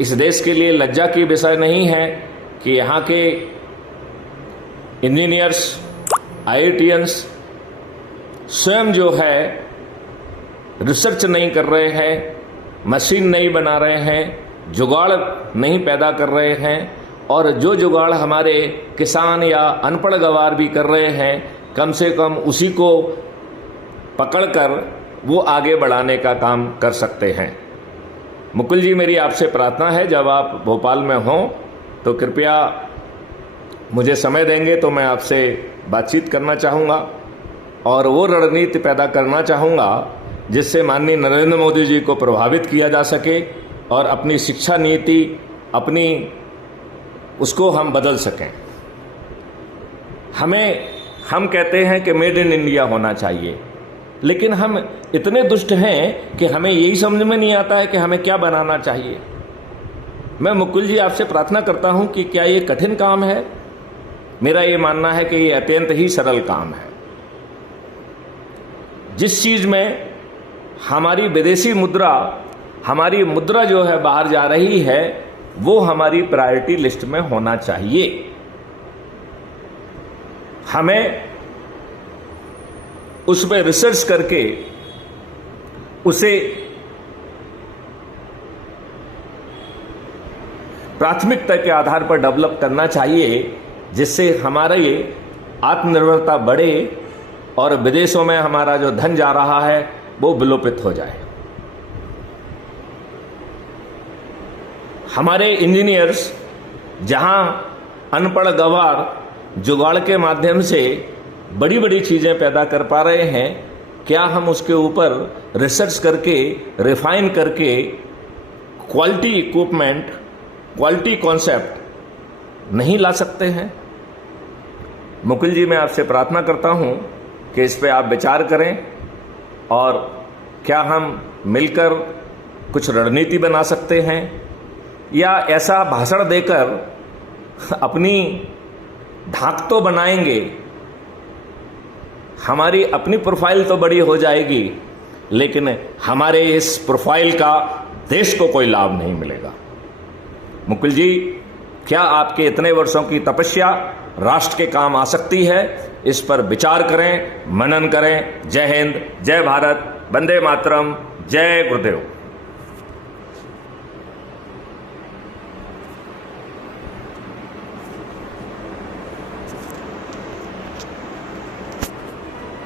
इस देश के लिए लज्जा की विषय नहीं है कि यहाँ के इंजीनियर्स, IITians स्वयं जो है रिसर्च नहीं कर रहे हैं, मशीन नहीं बना रहे हैं, जुगाड़ नहीं पैदा कर रहे हैं, और जो जुगाड़ हमारे किसान या अनपढ़ गवार भी कर रहे हैं, कम से कम उसी को पकड़कर वो आगे बढ़ाने का काम कर सकते हैं। मुकुल जी, मेरी आपसे प्रार्थना है, जब आप भोपाल में हों तो कृपया मुझे समय देंगे तो मैं आपसे बातचीत करना चाहूँगा और वो रणनीति पैदा करना चाहूँगा जिससे माननीय नरेंद्र मोदी जी को प्रभावित किया जा सके और अपनी शिक्षा नीति उसको हम बदल सकें। हम कहते हैं कि मेड इन इंडिया होना चाहिए, लेकिन हम इतने दुष्ट हैं कि हमें यही समझ में नहीं आता है कि हमें क्या बनाना चाहिए। मैं मुकुल जी आपसे प्रार्थना करता हूं कि क्या ये कठिन काम है? मेरा ये मानना है कि ये अत्यंत ही सरल काम है। जिस चीज में हमारी विदेशी मुद्रा, हमारी मुद्रा जो है बाहर जा रही है, वो हमारी प्रायोरिटी लिस्ट में होना चाहिए। हमें उस पर रिसर्च करके उसे प्राथमिकता के आधार पर डेवलप करना चाहिए, जिससे हमारी आत्मनिर्भरता बढ़े और विदेशों में हमारा जो धन जा रहा है वो विलोपित हो जाए। हमारे इंजीनियर्स जहां अनपढ़ गवार जुगाड़ के माध्यम से बड़ी बड़ी चीजें पैदा कर पा रहे हैं, क्या हम उसके ऊपर रिसर्च करके, रिफाइन करके क्वालिटी इक्विपमेंट, क्वालिटी कॉन्सेप्ट नहीं ला सकते हैं? मुकुल जी, मैं आपसे प्रार्थना करता हूं कि इस पे आप विचार करें और क्या हम मिलकर कुछ रणनीति बना सकते हैं, या ऐसा भाषण देकर अपनी धाक तो बनाएंगे, हमारी अपनी प्रोफाइल तो बड़ी हो जाएगी, लेकिन हमारे इस प्रोफाइल का देश को कोई लाभ नहीं मिलेगा। मुकुल जी, क्या आपके इतने वर्षों की तपस्या राष्ट्र के काम आ सकती है? इस पर विचार करें, मनन करें। जय हिंद, जय भारत, वंदे मातरम, जय गुरुदेव।